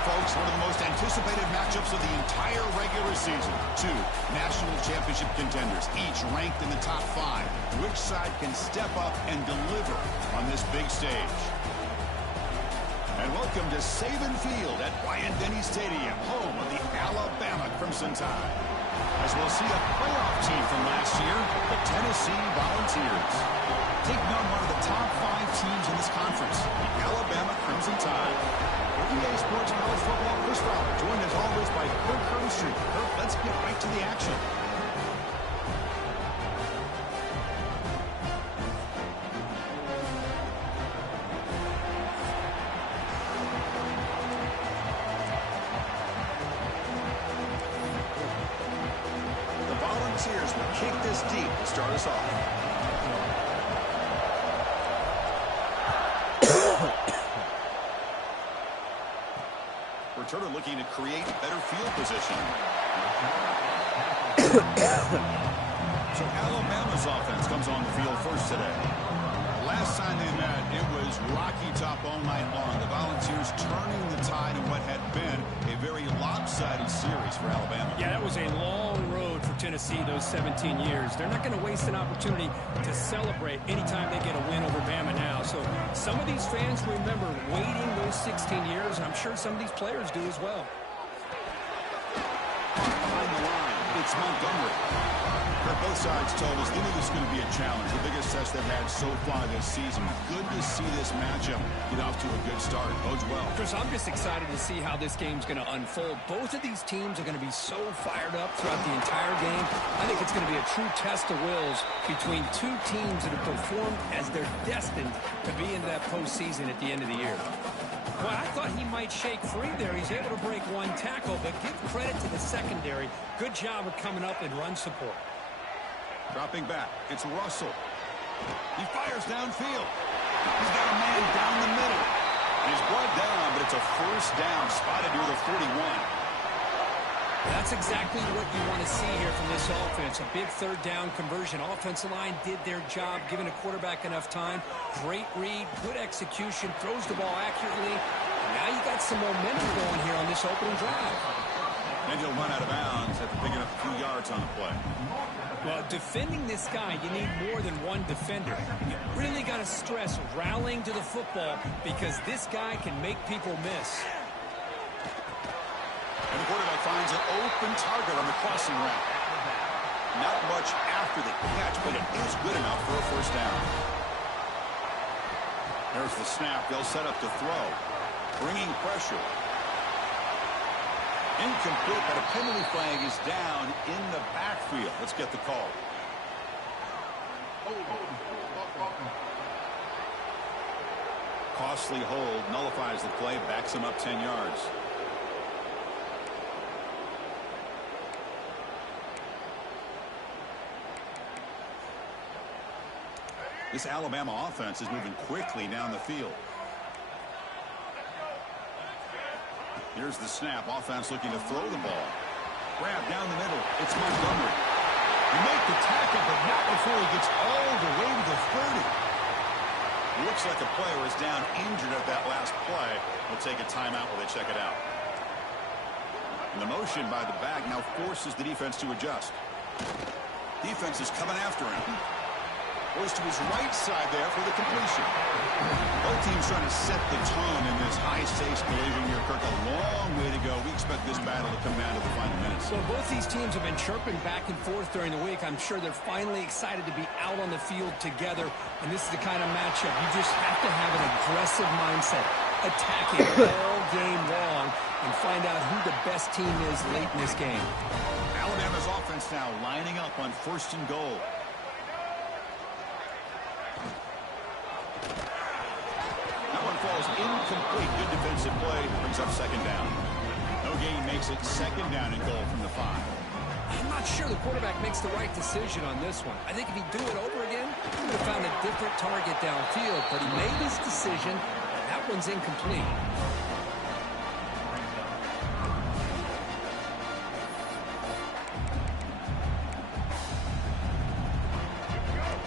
Folks, one of the most anticipated matchups of the entire regular season. Two national championship contenders, each ranked in the top 5. Which side can step up and deliver on this big stage? And welcome to Saban Field at Bryant-Denny Stadium, home of the Alabama Crimson Tide. As we'll see a playoff team from last year, the Tennessee Volunteers, taking on one of the top 5 teams in this conference, the Alabama Crimson Tide. EA Sports College Football, Chris Fowler, joined as always by Kirk Herbstreit. Kirk, let's get right to the action. The Volunteers will kick this deep to start us off. Returner looking to create better field position. So Alabama's offense comes on the field first today. Last time they met, it was rocky top all night long. The Volunteers turning the tide in what had been a very lopsided series for Alabama. Yeah, that was a long road for Tennessee those 17 years. They're not going to waste an opportunity to celebrate anytime they get a win over Bama now. So some of these fans remember waiting those 16 years, and I'm sure some of these players do as well. Behind the line, it's Montgomery. Both sides told us they knew this was going to be a challenge, the biggest test they've had so far this season. Good to see this matchup get off to a good start. Bodes well. Chris, I'm just excited to see how this game's going to unfold. Both of these teams are going to be so fired up throughout the entire game. I think it's going to be a true test of wills between two teams that have performed as they're destined to be in that postseason at the end of the year. Well, I thought he might shake free there. He's able to break one tackle, but give credit to the secondary. Good job of coming up and run support. Dropping back, it's Russell. He fires downfield. He's got a man down the middle. He's brought down, but it's a first down, spotted near the 41. That's exactly what you want to see here from this offense. A big third down conversion. Offensive line did their job, giving a quarterback enough time. Great read, good execution, throws the ball accurately. Now you got some momentum going here on this opening drive. And he'll run out of bounds after picking up a few yards on the play. Well, defending this guy, you need more than one defender. You really got to stress rallying to the football because this guy can make people miss. And the quarterback finds an open target on the crossing route. Not much after the catch, but it is good enough for a first down. There's the snap. They'll set up to throw. Bringing pressure. Incomplete, but a penalty flag is down in the backfield. Let's get the call. Costly hold, nullifies the play, backs him up 10 yards. This Alabama offense is moving quickly down the field. Here's the snap. Offense looking to throw the ball. Grab down the middle. It's Montgomery. He make the tackle, but not before he gets all the way to the 30. Looks like a player is down injured at that last play. We'll take a timeout while they check it out. And the motion by the back now forces the defense to adjust. Defense is coming after him. Goes to his right side there for the completion. Both teams trying to set the tone in this high-stakes collision here, Kirk. A long way to go. We expect this battle to come down to the final minutes. Well, both these teams have been chirping back and forth during the week. I'm sure they're finally excited to be out on the field together. And this is the kind of matchup you just have to have an aggressive mindset, attacking all game long, and find out who the best team is late in this game. Alabama's offense now lining up on 1st and goal. Falls incomplete. Good defensive play. Brings up 2nd down. No gain makes it 2nd down and goal from the 5. I'm not sure the quarterback makes the right decision on this one. I think if he'd do it over again, he would have found a different target downfield, but he made his decision, and that one's incomplete.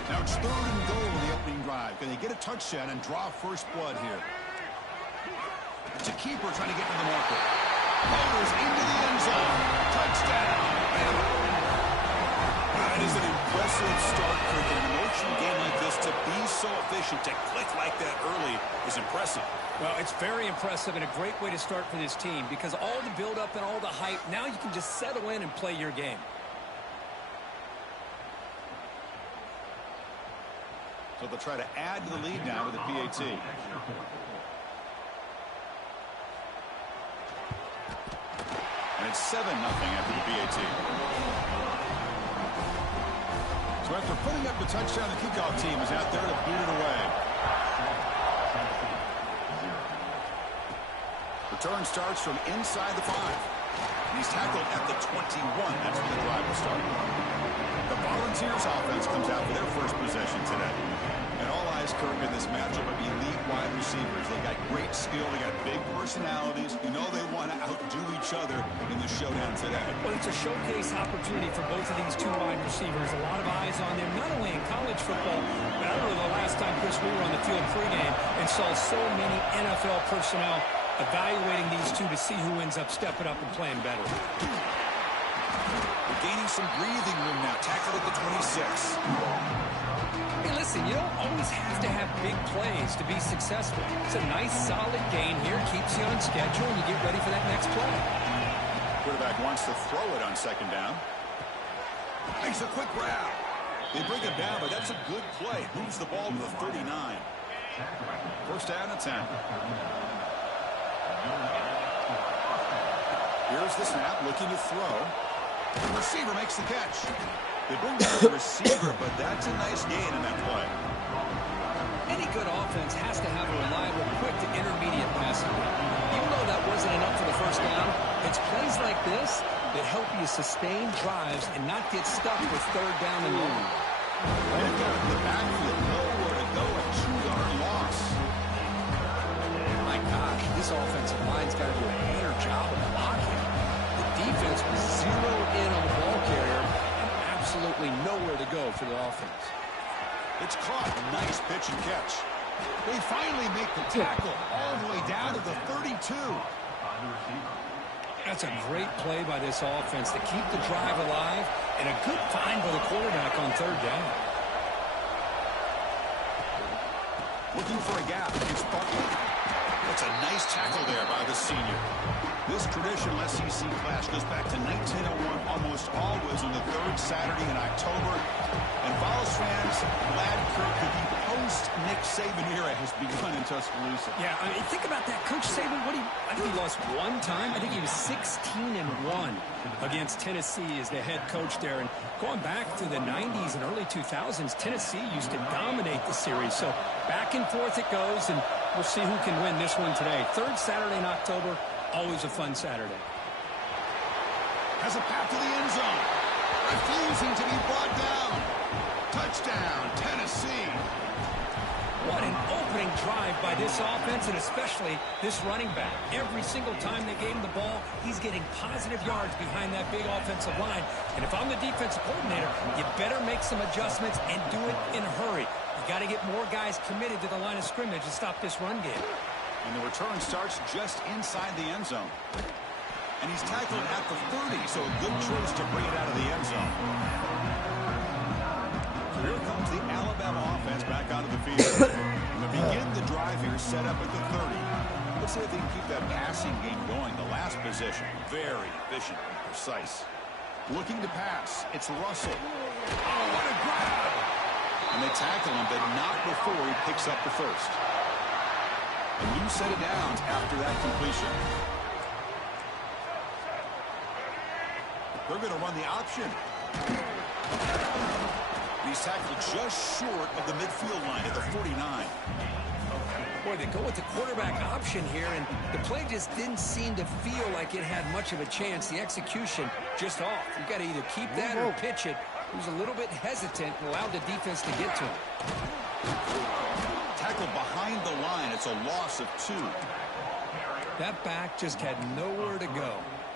Now it's 3rd and goal in the opening drive. Can they get a touchdown and draw first blood here? It's a keeper trying to get to the marker. Boulders into the end zone. Touchdown. That is an impressive start for an emotional game like this. To be so efficient, to click like that early is impressive. Well, it's very impressive and a great way to start for this team because all the build-up and all the hype, now you can just settle in and play your game. So they'll try to add to the lead now with the PAT. And it's 7-0 after the PAT. So after putting up the touchdown, the kickoff team is out there to boot it away. Return starts from inside the 5. And he's tackled at the 21. That's where the drive will start. The Volunteers offense comes out for their first possession today. And all eyes, Kirk, in this matchup of elite wide receivers. They got great skill. They got big personalities. You know they want to outdo each other in the showdown today. Well, it's a showcase opportunity for both of these two wide receivers. A lot of eyes on them, not only in college football, but I remember the last time, Chris, we were on the field pregame and saw so many NFL personnel evaluating these two to see who ends up stepping up and playing better. We're gaining some breathing room now. Tackled at the 26. Hey, listen, you don't always have to have big plays to be successful. It's a nice, solid gain here. Keeps you on schedule, and you get ready for that next play. Quarterback wants to throw it on 2nd down. Makes a quick grab. They bring it down, but that's a good play. Moves the ball to the 39. 1st down and 10. Here's the snap, looking to throw. The receiver makes the catch. They bring down the receiver, but that's a nice gain in that play. Any good offense has to have a reliable, quick to intermediate passing game. Even though that wasn't enough for the 1st down, it's plays like this that help you sustain drives and not get stuck with 3rd down and long. Right down to the backfield, nowhere to go, a 2-yard loss. My gosh, this offensive line's got to do a better job of blocking. The defense was zeroed in on the ball carrier and absolutely nowhere to go for the offense. It's caught. Nice pitch and catch. They finally make the tackle all the way down to the 32. That's a great play by this offense to keep the drive alive and a good find by the quarterback on 3rd down. Looking for a gap. It's Butler. That's a nice tackle there by the senior. This traditional SEC clash goes back to 1901, almost always on the 3rd Saturday in October. And Vols fans glad Kirk could be post-Nick Saban era has begun in Tuscaloosa. Yeah, I mean, think about that. Coach Saban, I think he lost one time. I think he was 16-1 against Tennessee as the head coach there. And going back to the 90s and early 2000s, Tennessee used to dominate the series. So back and forth it goes, and we'll see who can win this one today. 3rd Saturday in October, always a fun Saturday. Has a path to the end zone. Refusing to be brought down. Touchdown, Tennessee. What an opening drive by this offense, and especially this running back. Every single time they gave him the ball, he's getting positive yards behind that big offensive line. And if I'm the defensive coordinator, you better make some adjustments and do it in a hurry. You got to get more guys committed to the line of scrimmage to stop this run game. And the return starts just inside the end zone. And he's tackled at the 30, so a good choice to bring it out of the end zone. So here comes the Alabama offense back onto the field. And to begin the drive here, set up at the 30. Let's see if they can keep that passing game going. The last possession, very efficient and precise. Looking to pass, it's Russell. Oh, what a grab! And they tackle him, but not before he picks up the first. A new set of downs after that completion. They're going to run the option. He's tackled just short of the midfield line at the 49. Boy, they go with the quarterback option here, and the play just didn't seem to feel like it had much of a chance. The execution just off. You've got to either keep that or pitch it. He was a little bit hesitant and allowed the defense to get to him. Tackle behind the line. It's a loss of 2. That back just had nowhere to go.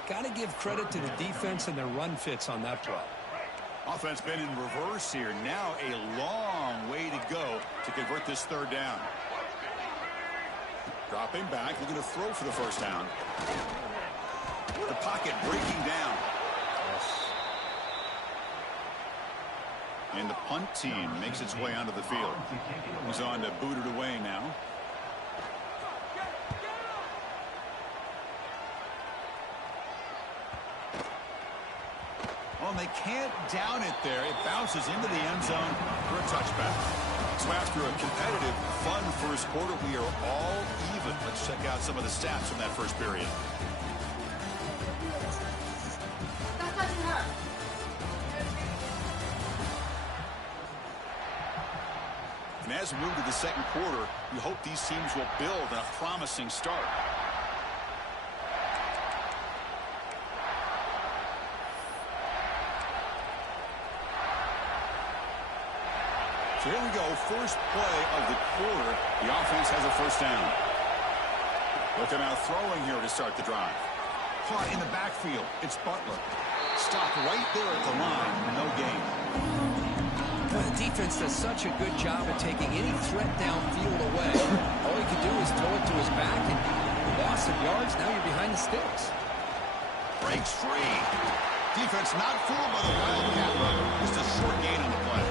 Got to give credit to the defense and their run fits on that play. Offense been in reverse here. Now a long way to go to convert this 3rd down. Dropping back, looking to throw for the 1st down. The pocket breaking down. And the punt team makes its way onto the field. He's on to boot it away now. Well, they can't down it there. It bounces into the end zone for a touchback. So after a competitive, fun first quarter, we are all even. Let's check out some of the stats from that first period. And as we move to the second quarter, we hope these teams will build a promising start. So here we go, first play of the quarter. The offense has a 1st down. Looking out throwing here to start the drive. Caught in the backfield. It's Butler. Stopped right there at the line. No gain. Well, the defense does such a good job of taking any threat downfield away. All he can do is throw it to his back, and loss of yards, now you're behind the sticks. Breaks free. Defense not fooled by the Wildcat run. Just a short gain on the play.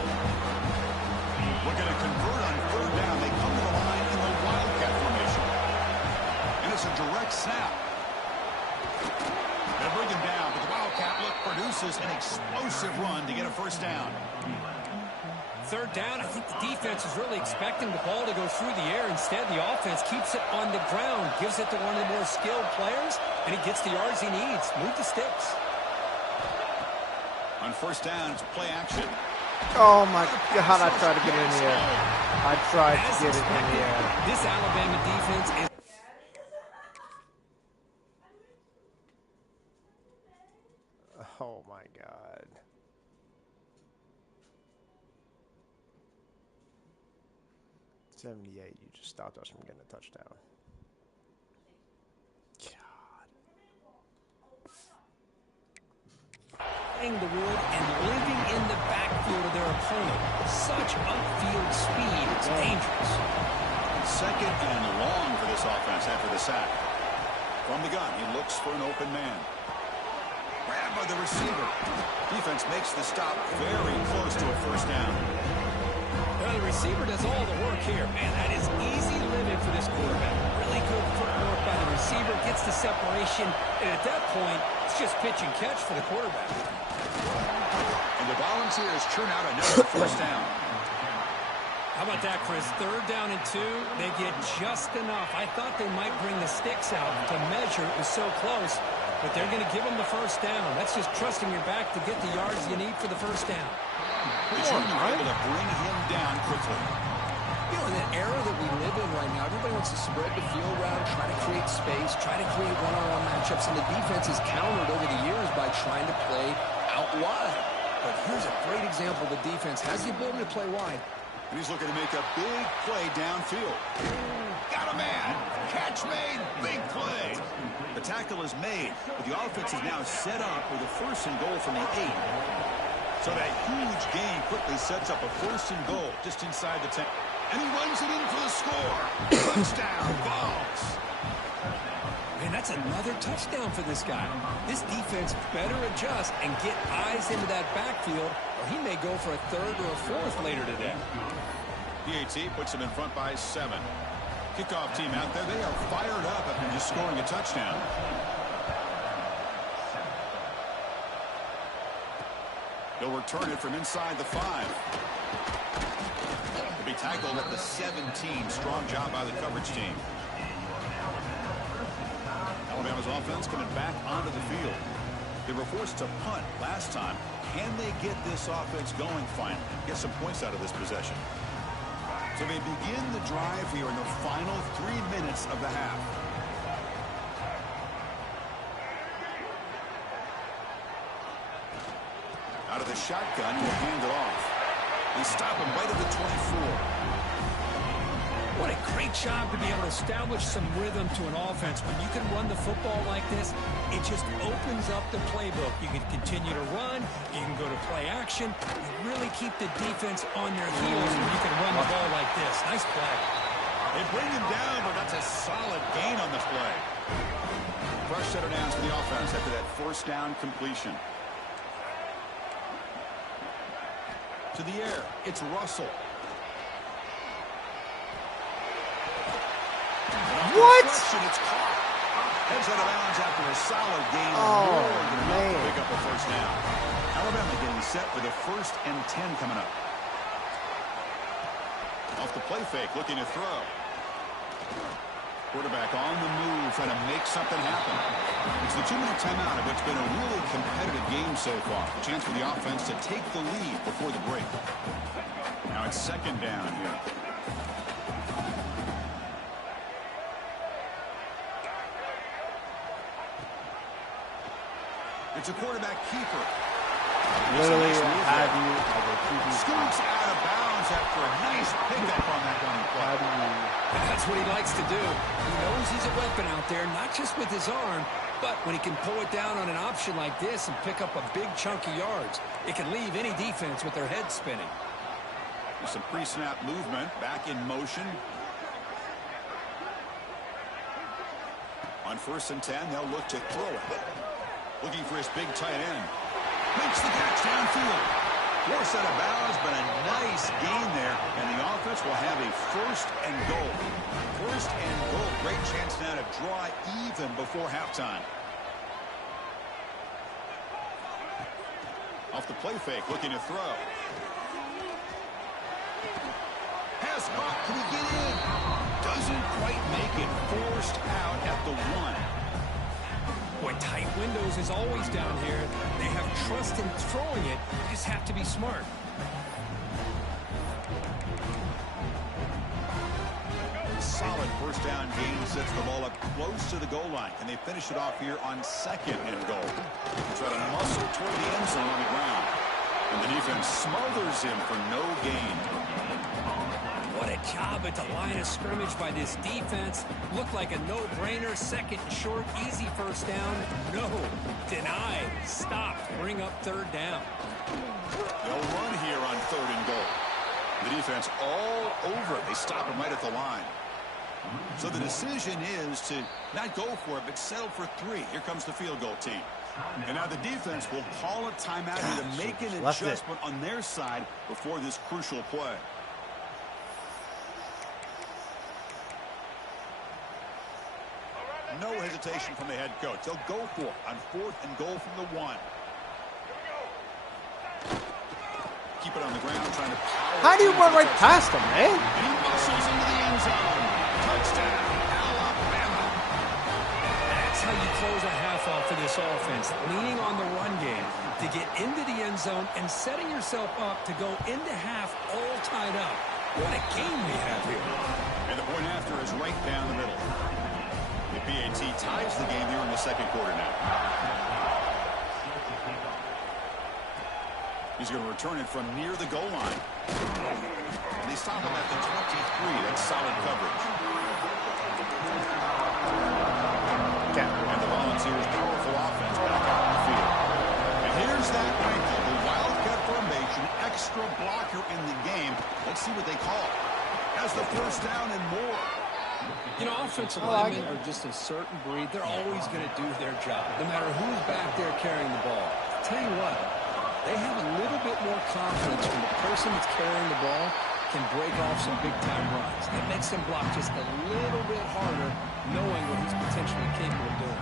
Looking to convert on 3rd down. They come to the line in the Wildcat formation. And it's a direct snap. Gonna bring him down, but the Wildcat look produces an explosive run to get a 1st down. 3rd down, I think the defense is really expecting the ball to go through the air. Instead, the offense keeps it on the ground, gives it to one of the more skilled players, and he gets the yards he needs. Move the sticks. On 1st down, it's play action. Oh my God, I tried to get it in the air. I tried to get it in the air. This Alabama defense is... Oh my God. '78, you just stopped us from getting a touchdown. The wood and living in the backfield of their opponent. Such upfield speed, it's dangerous. 2nd and long for this offense after the sack. From the gun, he looks for an open man. Grabbed by the receiver. Defense makes the stop very close to a 1st down. Well, the receiver does all the work here. Man, that is easy living for this quarterback. Really good footwork by the receiver, gets the separation, and at that point, it's just pitch and catch for the quarterback. And the Volunteers churn out another 1st down. How about that, Chris? 3rd down and 2. They get just enough. I thought they might bring the sticks out to measure. It was so close, but they're going to give them the 1st down. That's just trusting your back to get the yards you need for the 1st down. The junior able to bring him down quickly. You know, in that era that we live in right now, everybody wants to spread the field around, try to create space, try to create one-on-one matchups, and the defense is countered over the years by trying to play out wide. But here's a great example. The defense has the ability to play wide. And he's looking to make a big play downfield. Got a man. Catch made. Big play. The tackle is made, but the offense is now set up with a 1st and goal from the 8. So that huge gain quickly sets up a 1st and goal just inside the 10. And he runs it in for the score. Touchdown, Vols. Man, that's another touchdown for this guy. This defense better adjust and get eyes into that backfield, or he may go for a 3rd or a 4th later today. PAT puts him in front by 7. Kickoff team out there. They are fired up after just scoring a touchdown. They'll return it from inside the 5. They'll be tackled at the 17. Strong job by the coverage team. Alabama's offense coming back onto the field. They were forced to punt last time. Can they get this offense going finally? Get some points out of this possession. So they begin the drive here in the final 3 minutes of the half. Out of the shotgun, he'll hand it off. They stop him right at the 24. What a great job to be able to establish some rhythm to an offense. When you can run the football like this, it just opens up the playbook. You can continue to run. You can go to play action. You really keep the defense on their heels when you can run the ball like this. Nice play. They bring him down, but that's a solid gain on the play. Fresh set of downs for the offense after that first down completion. To the air, it's Russell. What? It's caught. Heads out of bounds after a solid gain. Oh, man. To pick up a first down. Alabama getting set for the 1st and 10 coming up. Off the play fake, looking to throw. Quarterback on the move, trying to make something happen. It's the 2-minute timeout of what's been a really competitive game so far. A chance for the offense to take the lead before the break. Now it's 2nd down here. It's a quarterback keeper. Literally have you as a QB. Scoots out of bounds after a nice pickup on that running play. That's what he likes to do. He knows he's a weapon out there, not just with his arm, but when he can pull it down on an option like this and pick up a big chunk of yards, it can leave any defense with their head spinning. There's some pre-snap movement, back in motion. On 1st and 10, they'll look to throw it. Looking for his big tight end. Makes the catch downfield. Forced out of bounds, but a nice gain there. And the offense will have a 1st and goal. 1st and goal. Great chance now to draw even before halftime. Off the play fake, looking to throw. Pass caught. Can he get in? Doesn't quite make it. Forced out at the 1. Boy, tight windows is always down here. They have trust in throwing it. You just have to be smart. Solid 1st down gain sets the ball up close to the goal line. And they finish it off here on 2nd and goal. Try to muscle toward the end zone on the ground. And the defense smothers him for no gain. What a job at the line of scrimmage by this defense. Looked like a no-brainer. 2nd and short, easy 1st down. No, denied, stopped, bring up 3rd down. They'll run here on 3rd and goal. The defense all over it. They stop him right at the line. So the decision is to not go for it, but settle for 3. Here comes the field goal team. And now the defense will call a timeout here to make an adjustment on their side before this crucial play. No hesitation from the head coach. They'll go for it on 4th and goal from the 1. Keep it on the ground, trying to power. How do you run right past him, man? And he muscles into the end zone. Touchdown, Alabama. That's how you close a half off of this offense. Leaning on the run game to get into the end zone and setting yourself up to go into half all tied up. What a game we have here. And the point after is right down the middle. The PAT ties the game here in the 2nd quarter now. He's going to return it from near the goal line. And they stop him at the 23. That's solid coverage. And the Volunteers' powerful offense back out on the field. And here's that wrinkle. The Wildcat formation, extra blocker in the game. Let's see what they call it. Has the 1st down and more. You know, offensive linemen are just a certain breed. They're always going to do their job, no matter who's back there carrying the ball. I'll tell you what, they have a little bit more confidence when the person that's carrying the ball can break off some big-time runs. It makes them block just a little bit harder, knowing what he's potentially capable of doing.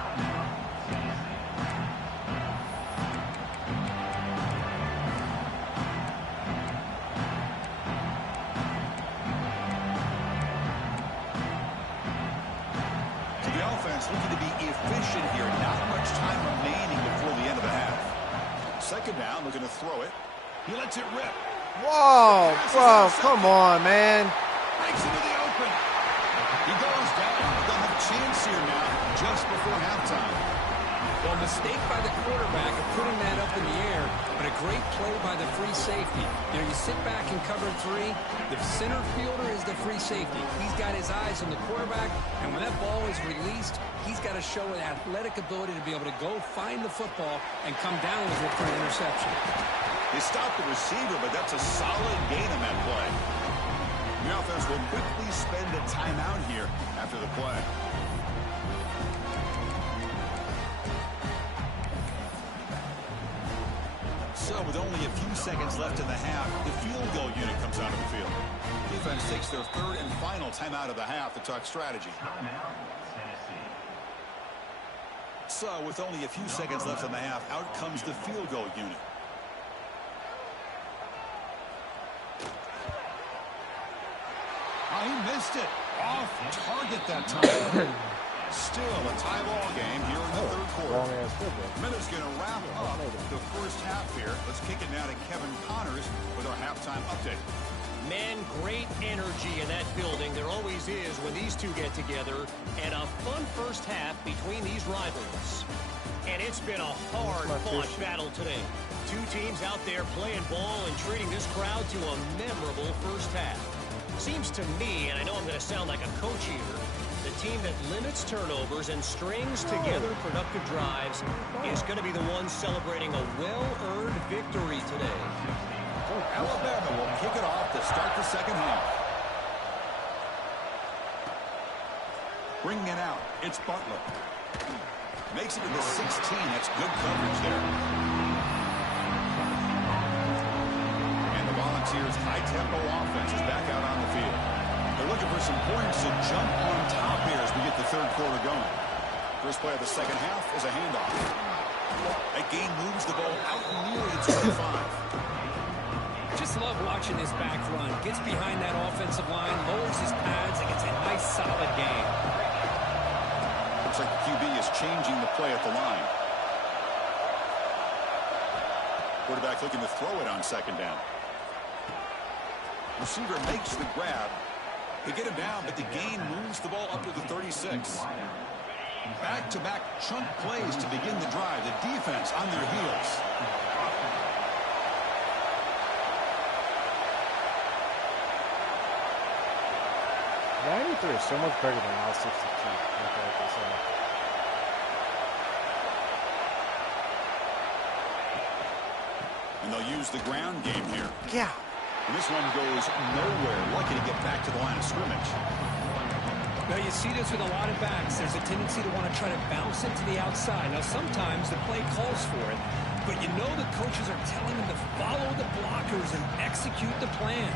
Looking to be efficient here. Not much time remaining before the end of the half. 2nd down, looking to throw it. He lets it rip. Whoa, bro, come on, man. Breaks into the open. He goes down. They'll have a chance here now just before halftime. Well, mistake by the quarterback of putting that up in the air, but a great play by the free safety. You know, you sit back and cover 3. The center fielder is the free safety. He's got his eyes on the quarterback, and when that ball is released, he's got to show an athletic ability to be able to go find the football and come down with it for an interception. They stopped the receiver, but that's a solid gain on that play. The offense will quickly spend a timeout here after the play. So with only a few seconds left in the half, the field goal unit comes out of the field. Defense takes their third and final timeout of the half to talk strategy. So with only a few seconds left in the half, out comes the field goal unit. Oh, he missed it. Off target that time. Still a tie ball game here in the third quarter. Minutes going to wrap up the first half here. Let's kick it now to Kevin Connors with our halftime update. Man, great energy in that building. There always is when these two get together. And a fun first half between these rivals. And it's been a hard-fought battle today. Two teams out there playing ball and treating this crowd to a memorable first half. Seems to me, and I know I'm going to sound like a coach here, the team that limits turnovers and strings together productive drives is going to be the one celebrating a well-earned victory today. Alabama will kick it off to start the second half. Bringing it out, it's Butler. Makes it to the 16. That's good coverage there. And the Volunteers' high-tempo offense is back out on the field. They're looking for some points to jump on top here as we get the third quarter going. First play of the second half is a handoff. That game moves the ball out near the 25. Just love watching this back run. Gets behind that offensive line, lowers his pads, and gets a nice solid gain. Looks like the QB is changing the play at the line. Quarterback looking to throw it on second down. Receiver makes the grab. They get him down, but the gain moves the ball up to the 36. Back-to-back chunk plays to begin the drive. The defense on their heels. '93 is so much bigger than all 62. And they'll use the ground game here. Yeah. And this one goes nowhere. Lucky to get back to the line of scrimmage. Now, you see this with a lot of backs. There's a tendency to want to try to bounce it to the outside. Now, sometimes the play calls for it, but you know the coaches are telling them to follow the blockers and execute the plan.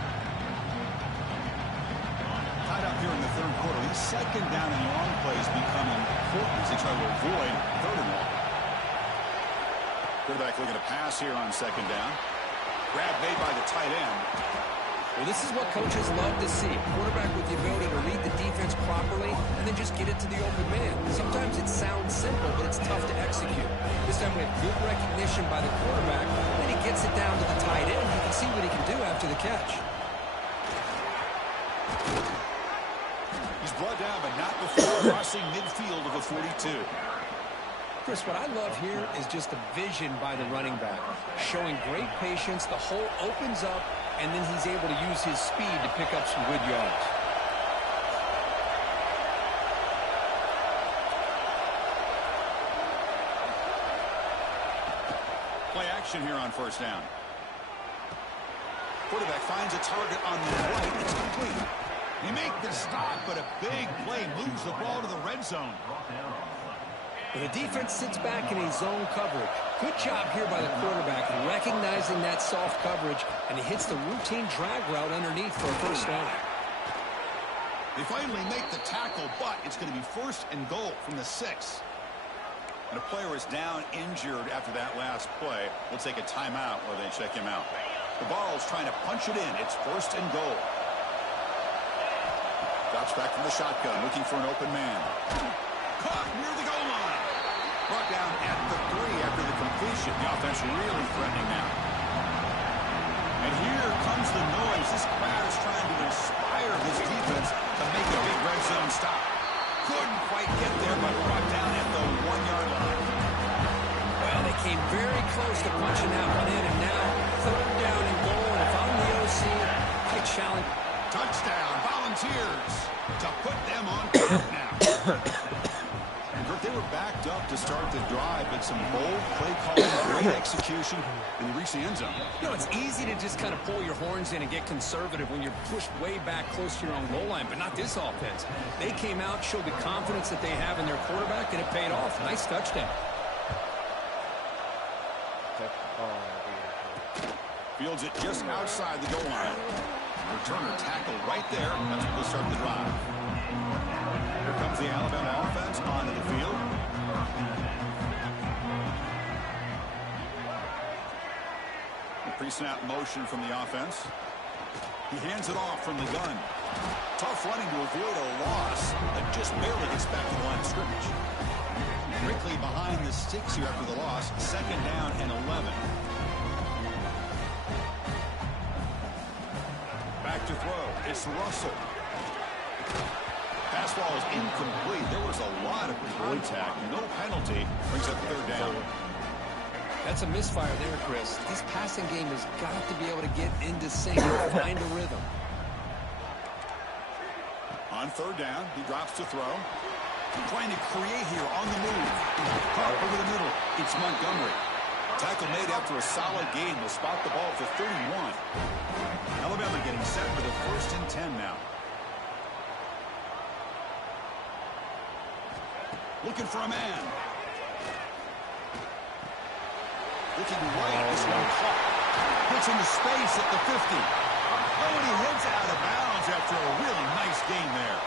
Tied up here in the third quarter. These second down and long plays become important as they try to avoid third and long. Quarterback looking to pass here on second down. Grab made by the tight end. Well, this is what coaches love to see. A quarterback with the ability to read the defense properly and then just get it to the open man. Sometimes it sounds simple, but it's tough to execute. This time we have good recognition by the quarterback. Then he gets it down to the tight end. You can see what he can do after the catch. He's brought down, but not before crossing midfield of the 42. Chris, what I love here is just the vision by the running back. Showing great patience, the hole opens up, and then he's able to use his speed to pick up some good yards. Play action here on first down. Quarterback finds a target on the right. It's complete. They make the stop, but a big play moves the ball to the red zone. And the defense sits back in a zone coverage. Good job here by the quarterback recognizing that soft coverage, and he hits the routine drag route underneath for a first down. They finally make the tackle, but it's going to be first and goal from the 6. And a player is down injured after that last play. We'll take a timeout while they check him out. The Vols trying to punch it in. It's first and goal. Drops back from the shotgun, looking for an open man. Caught near the goal line. Brought down at the 3 after the completion. The offense really threatening now. And here comes the noise. This crowd is trying to inspire this defense to make a big red zone stop. Couldn't quite get there, but brought down at the 1-yard line. Well, they came very close to punching that one in, and now 3rd down and goal. And if I'm the OC, I challenge. Touchdown, Volunteers, to put them on top now. They were backed up to start the drive, but some bold play calling, great execution, and they reached the end zone. You know, it's easy to just kind of pull your horns in and get conservative when you're pushed way back close to your own goal line, but not this offense. They came out, showed the confidence that they have in their quarterback, and it paid off. Nice touchdown. Fields it just outside the goal line. Returner tackle right there. That's what will start the drive. Here comes the Alabama offense onto the field. A pre-snap motion from the offense. He hands it off from the gun. Tough running to avoid a loss that just barely gets back to the line of scrimmage. Quickly behind the sticks here after the loss. 2nd down and 11. Back to throw. It's Russell. Pass ball is incomplete. There was a lot of contact. No penalty. Brings up 3rd down. That's a misfire there, Chris. This passing game has got to be able to get into sync and find a rhythm. On 3rd down, he drops to throw. Trying to create here on the move. Up over the middle. It's Montgomery. Tackle made after a solid gain. Will spot the ball for 31. Alabama getting set for the 1st and 10 now. Looking for a man. Looking right. This one caught. Gets into space at the 50. Oh, and he heads out of bounds after a really nice gain there.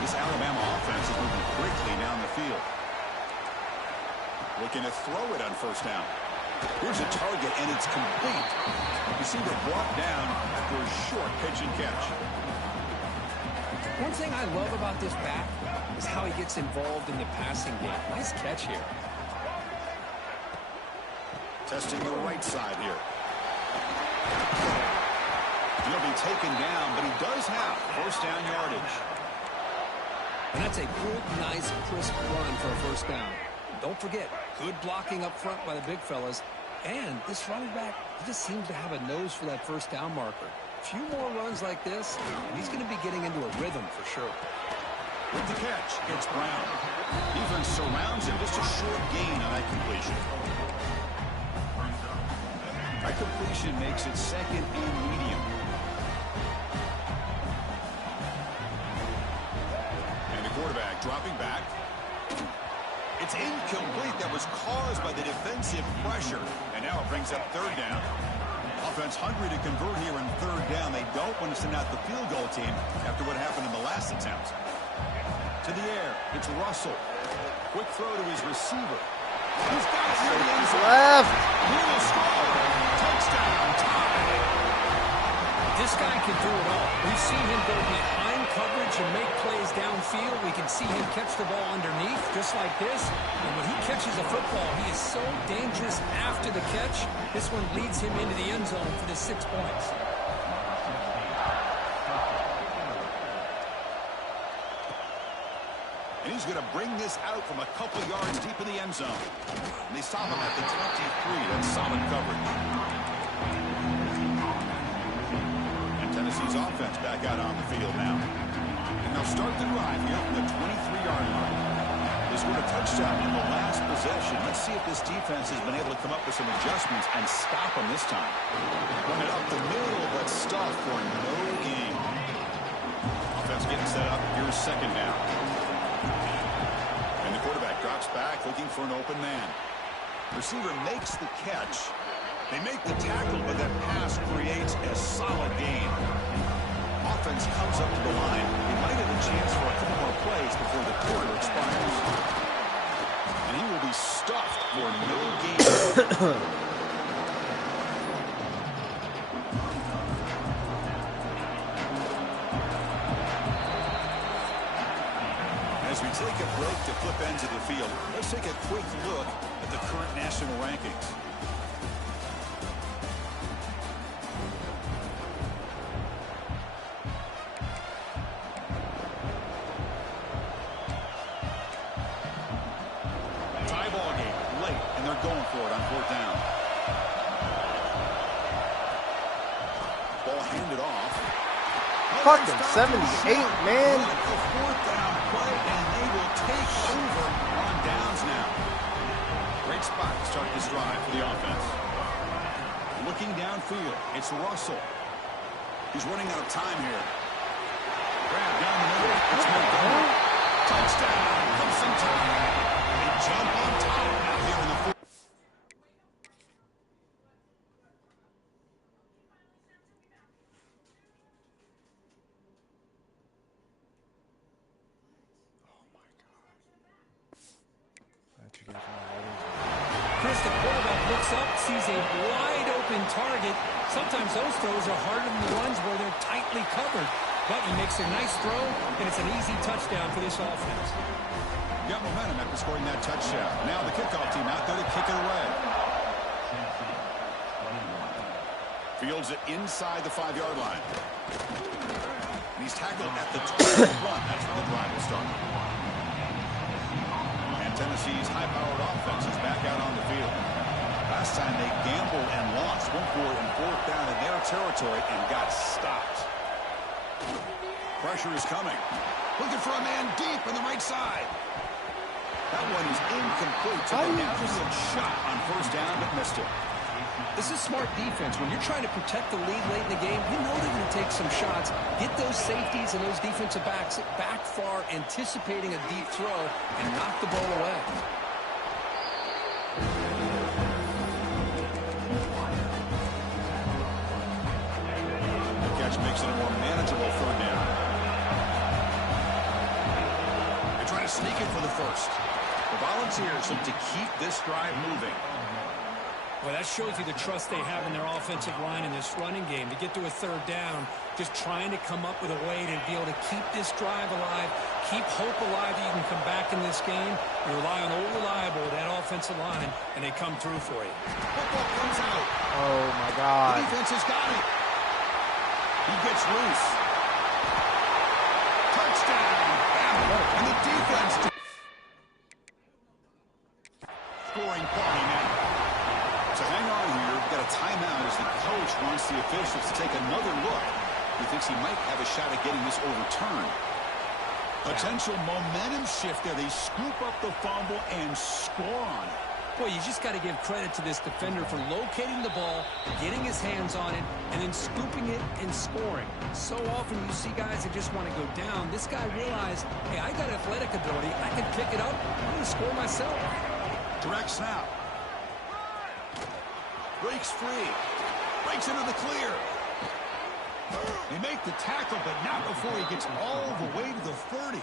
This Alabama offense is moving quickly down the field. Looking to throw it on 1st down. Here's a target, and it's complete. You see they're brought down after a short pitch and catch. One thing I love about this back is how he gets involved in the passing game. Nice catch here. Testing the right side here. He'll be taken down, but he does have 1st down yardage. And that's a good, nice, crisp run for a 1st down. Don't forget, good blocking up front by the big fellas. And this running back, he just seems to have a nose for that 1st down marker. A few more runs like this, and he's going to be getting into a rhythm for sure. With the catch, it's Brown. Defense surrounds him. Just a short gain on that completion. That completion makes it 2nd and medium. And the quarterback dropping back. It's incomplete. That was caused by the defensive pressure. And now it brings up 3rd down. Offense hungry to convert here in 3rd down. They don't want to send out the field goal team after what happened in the last attempt. To the air. It's Russell. Quick throw to his receiver. He's got it near the end zone. Left. He will score. Touchdown. Tie. This guy can do it all. We've seen him go behind coverage and make plays downfield. We can see him catch the ball underneath, just like this. And when he catches a football, he is so dangerous after the catch. This one leads him into the end zone for the 6 points. And he's going to bring this out from a couple yards deep in the end zone. And they stop him at the 23. That's solid coverage. And Tennessee's offense back out on the field now. And they'll start the drive here from the 23-yard line. They scored a touchdown in the last possession. Let's see if this defense has been able to come up with some adjustments and stop them this time. Run it up the middle, but stuffed for no gain. Offense getting set up. Here's 2nd down. And the quarterback drops back looking for an open man. Receiver makes the catch. They make the tackle, but that pass creates a solid gain. Offense comes up to the line. He might have a chance for a couple more plays before the quarter expires. And he will be stuffed for no gain. As we take a break to flip ends of the field, let's take a quick look at the current national rankings. they're going for it on 4th down. Ball handed off. Fucking 78, man. The 4th down play, and they will take over on downs now. Great spot to start this drive for the offense. Looking downfield, it's Russell. He's running out of time here. Grab down the middle. It's Montgomery. Touchdown. Comes some time. They jump on top out here in the 4th. Chris, the quarterback looks up, sees a wide-open target. Sometimes those throws are harder than the ones where they're tightly covered. But he makes a nice throw, and it's an easy touchdown for this offense. Got momentum after scoring that touchdown. Now the kickoff team out there to kick it away. Fields it inside the 5-yard line. And he's tackled at the 21. That's where the drive will start. And Tennessee's high-powered offense is back out on the field. Last time they gambled and lost. Went for it in 4th down in their territory and got stopped. Pressure is coming. Looking for a man deep on the right side. That one is incomplete. Took a downfield shot on 1st down, but missed it. This is smart defense. When you're trying to protect the lead late in the game, you know they're going to take some shots. Get those safeties and those defensive backs back far, anticipating a deep throw, and knock the ball away. The catch makes it a more manageable 3rd down. They try to sneak it for the first. The Volunteers look to keep this drive moving. Well, that shows you the trust they have in their offensive line in this running game. To get to a 3rd down, just trying to come up with a way to be able to keep this drive alive, keep hope alive that you can come back in this game. You rely on old reliable, that offensive line, and they come through for you. Football comes out. Oh, my God. The defense has got it. He gets loose. Touchdown. And the defense scoring party now. So hang on here. We've got a timeout as the coach wants the officials to take another look. He thinks he might have a shot at getting this overturned. Potential momentum shift there. They scoop up the fumble and score on it. Boy, you just got to give credit to this defender for locating the ball, getting his hands on it, and then scooping it and scoring. So often you see guys that just want to go down. This guy realized, hey, I got athletic ability. I can pick it up. I'm going to score myself. Direct snap. Breaks free. Breaks into the clear. They make the tackle, but not before he gets all the way to the 30.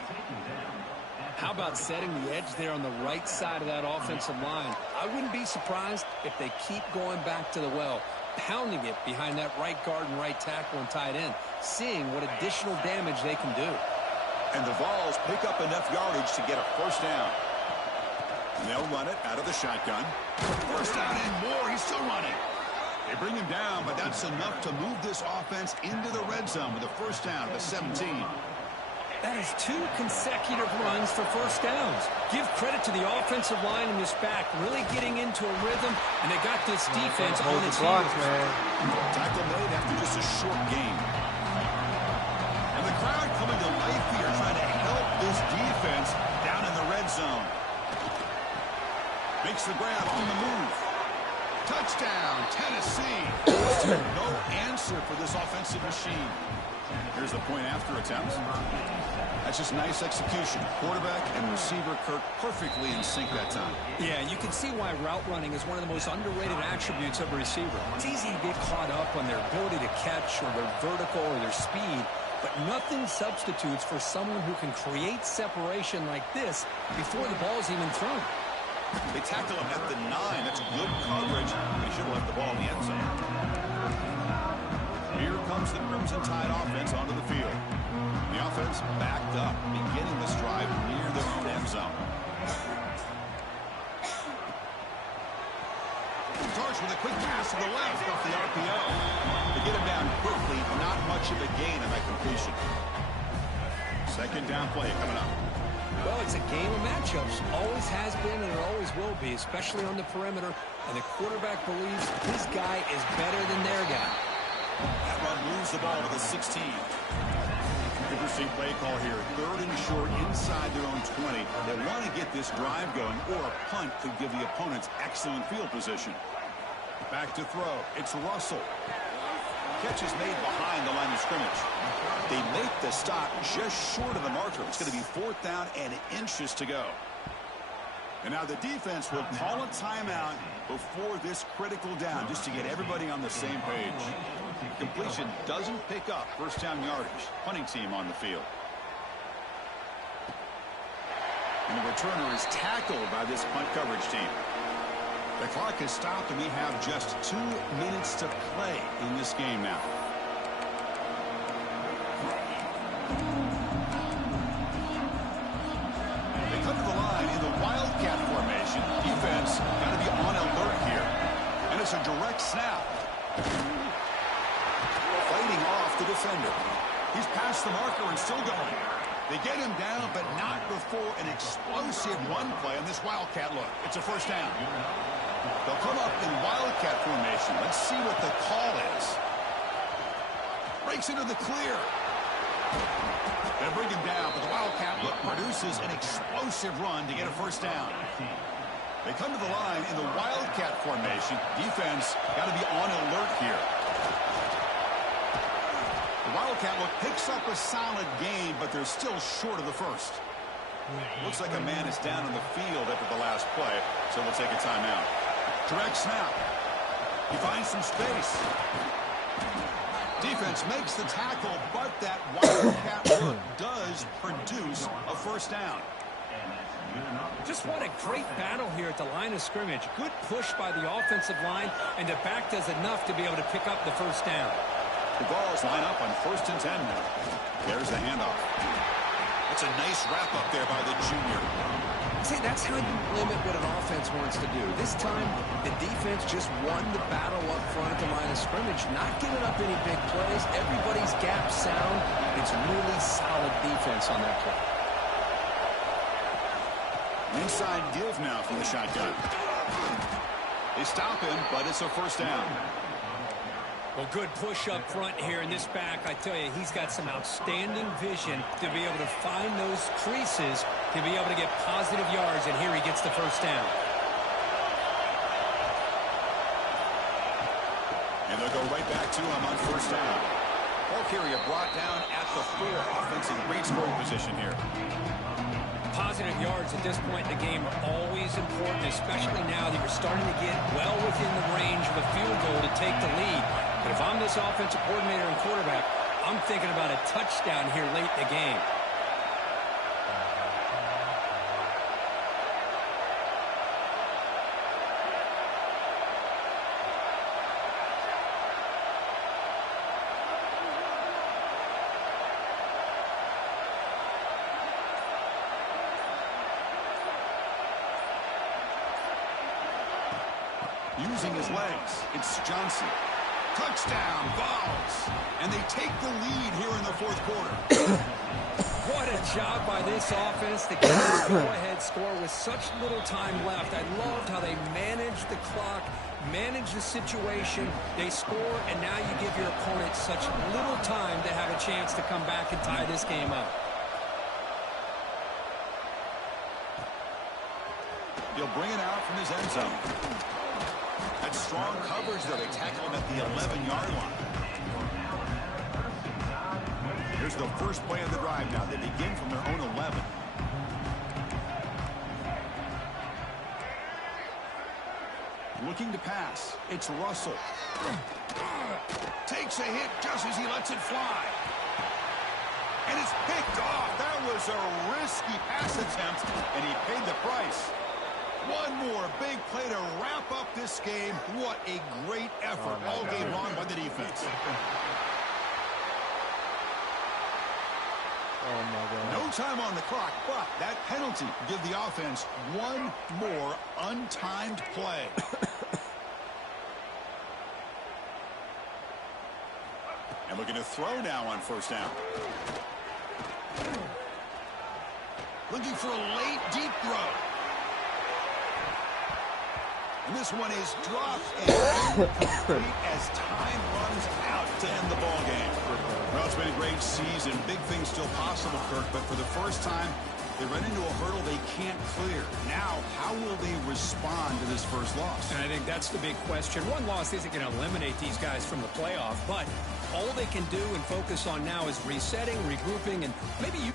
How about setting the edge there on the right side of that offensive line? I wouldn't be surprised if they keep going back to the well, pounding it behind that right guard and right tackle and tight end, seeing what additional damage they can do. And the Vols pick up enough yardage to get a 1st down. And they'll run it out of the shotgun. 1st down and more. He's still running. They bring him down, but that's enough to move this offense into the red zone with a 1st down at the 17. That is 2 consecutive runs for 1st downs. Give credit to the offensive line in this back, really getting into a rhythm, and they got this defense on its heels. Tackle made after just a short game. And the crowd coming to life here, trying to help this defense down in the red zone. Makes the grab on the move. Touchdown, Tennessee. No answer for this offensive machine. Here's the point after attempt. That's just nice execution. Quarterback and receiver Kirk perfectly in sync that time. Yeah, you can see why route running is one of the most underrated attributes of a receiver. It's easy to get caught up on their ability to catch or their vertical or their speed, but nothing substitutes for someone who can create separation like this before the ball's even thrown. They tackle him at the 9. That's good coverage. They should have left the ball in the end zone. Here comes the Crimson Tide offense onto the field. The offense backed up, beginning this drive near their own end zone. Charged with a quick pass to the left off the RPO. They get him down quickly, not much of a gain on that completion. 2nd down play coming up. Well, it's a game of matchups. Always has been and it always will be, especially on the perimeter. And the quarterback believes his guy is better than their guy. That run moves the ball to the 16. Interesting play call here. 3rd and short inside their own 20. They want to get this drive going, or a punt could give the opponents excellent field position. Back to throw. It's Russell. Catch is made behind the line of scrimmage. They make the stop just short of the marker. It's going to be 4th down and inches to go. And now the defense will call a timeout before this critical down, just to get everybody on the same page. Completion doesn't pick up 1st down yardage. Punting team on the field. And the returner is tackled by this punt coverage team. The clock has stopped, and we have just 2 minutes to play in this game now. They come to the line in the Wildcat formation. Defense got to be on alert here. And it's a direct snap. Fighting off the defender. He's past the marker and still going. They get him down, but not before an explosive run play on this Wildcat look. It's a 1st down. They'll come up in Wildcat formation. Let's see what the call is. Breaks into the clear. They'll bring him down, but the Wildcat look produces an explosive run to get a 1st down. They come to the line in the Wildcat formation. Defense got to be on alert here. The Wildcat look picks up a solid gain, but they're still short of the 1st. Looks like a man is down on the field after the last play, so we'll take a timeout. Direct snap. He finds some space. Defense makes the tackle, but that Wildcat look does produce a 1st down. Just what a great battle here at the line of scrimmage. Good push by the offensive line, and the back does enough to be able to pick up the 1st down. The balls line up on 1st and 10 now. There's the handoff. It's a nice wrap up there by the junior. See, that's how you limit what an offense wants to do. This time, the defense just won the battle up front at the line of scrimmage, not giving up any big plays. Everybody's gap sound. It's really solid defense on that play. Inside give now from the shotgun. They stop him, but it's a 1st down. Well, good push up front here in this back. I tell you, he's got some outstanding vision to be able to find those creases, to be able to get positive yards, and here he gets the 1st down. And they'll go right back to him on 1st down. Ball carrier brought down at the 4. Offense in great scoring position here. Positive yards at this point in the game are always important, especially now that you're starting to get well within the range of a field goal to take the lead. But if I'm this offensive coordinator and quarterback, I'm thinking about a touchdown here late in the game. Using his legs, it's Johnson. Touchdown, Vols. And they take the lead here in the 4th quarter. What a job by this offense to get this go-ahead score with such little time left. I loved how they managed the clock, managed the situation. They score, and now you give your opponent such little time to have a chance to come back and tie this game up. He'll bring it out from his end zone. That's strong coverage there. They tackle him at the 11-yard line. Here's the first play of the drive now. They begin from their own 11. Looking to pass. It's Russell. Takes a hit just as he lets it fly. And it's picked off. That was a risky pass attempt, and he paid the price. One more big play to wrap up this game. What a great effort all game long by the defense. Oh, my God. No time on the clock, but that penalty give the offense one more untimed play. And looking to throw now on 1st down. Looking for a late, deep throw. And this one is dropped and incomplete as time runs out to end the ball game. Well, it's been a great season. Big things still possible, Kirk, but for the first time, they run into a hurdle they can't clear. Now, how will they respond to this first loss? And I think that's the big question. One loss isn't going to eliminate these guys from the playoff, but all they can do and focus on now is resetting, regrouping, and maybe you...